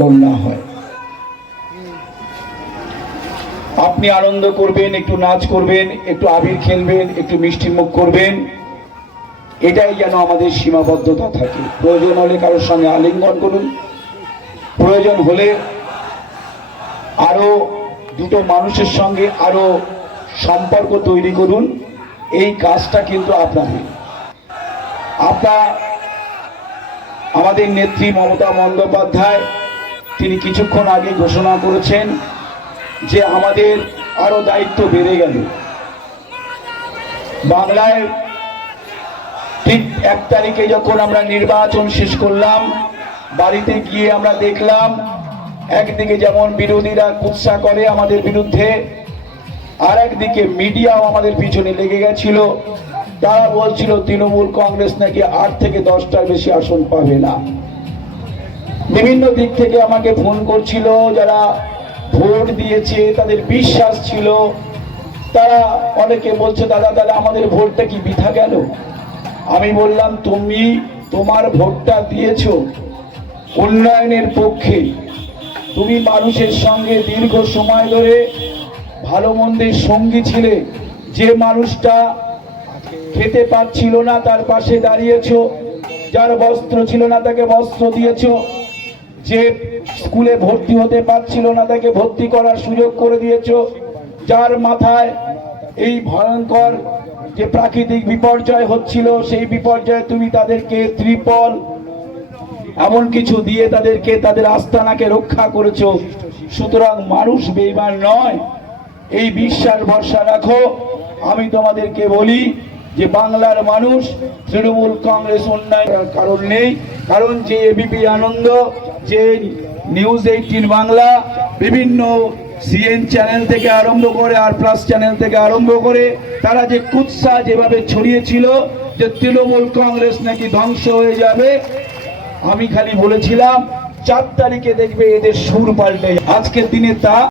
না হয়। আপনি আনন্দ করবেন, একটু নাচ করবেন, একটু আবির খেলবেন, একটু মিষ্টি মুখ করবেন। এটাই যেন আমাদের সীমাবদ্ধতা থাকে। প্রয়োজন হলে কারোর সঙ্গে আলিঙ্গন করুন। প্রয়োজন হলে আরও দুটো মানুষের সঙ্গে আরও সম্পর্ক তৈরি করুন। এই কাজটা কিন্তু আপনাদের। আপনার আমাদের নেত্রী মমতা বন্দ্যোপাধ্যায় তিনি কিছুক্ষণ আগে ঘোষণা করেছেন যে আমাদের আরও দায়িত্ব বেড়ে গেল। বাংলায় ঠিক এক তারিখে যখন আমরা নির্বাচন শেষ করলাম, বাড়িতে গিয়ে আমরা দেখলাম, একদিকে যেমন বিরোধীরা কুৎসা করে আমাদের বিরুদ্ধে আর একদিকে মিডিয়াও আমাদের পিছনে লেগে গেছিল। তারা বলছিল, তৃণমূল কংগ্রেস নাকি আট থেকে দশটার বেশি আসন পাবে না। বিভিন্ন দিক থেকে আমাকে ফোন করছিল, যারা ভোট দিয়েছে, তাদের বিশ্বাস ছিল। তারা অনেকে বলছে, দাদা দাদা আমাদের ভোটটা কি বৃথা গেল? আমি বললাম, তুমি তোমার ভোটটা দিয়েছ উন্নয়নের পক্ষে। তুমি মানুষের সঙ্গে দীর্ঘ সময় ধরে ভালো মন্দের সঙ্গী ছিলে। যে মানুষটা খেতে পাচ্ছিল না, তার পাশে দাঁড়িয়েছো। যার বস্ত্র ছিল না, তাকে বস্ত্র দিয়েছ। যে স্কুলে ভর্তি হতে পারছিল না, তাকে ভর্তি করার সুযোগ করে দিয়েছ। যার মাথায় এই ভয়ঙ্কর যে প্রাকৃতিক বিপর্যয় হচ্ছিল, সেই বিপর্যয়ে তুমি তাদেরকে ত্রিপল এমন কিছু দিয়ে তাদেরকে তাদের আস্তানাকে রক্ষা করেছ। সুতরাং মানুষ বেইমান নয়। এই বিশ্বাস ভরসা রাখো। আমি তোমাদেরকে বলি যে বাংলার মানুষ তৃণমূল কংগ্রেস উন্নয়ন করার কারণ নেই, কারণ যে এবিপি আনন্দ, যে নিউজ এইটিন বাংলা, বিভিন্ন সিএন চ্যানেল থেকে আরম্ভ করে আর প্লাস চ্যানেল থেকে আরম্ভ করে, তারা যে কুৎসা যেভাবে ছড়িয়েছিল যে তৃণমূল কংগ্রেস নাকি ধ্বংস হয়ে যাবে, আমি খালি বলেছিলাম, চার তারিখে দেখবে এদের সুর পাল্টে আজকের দিনে তা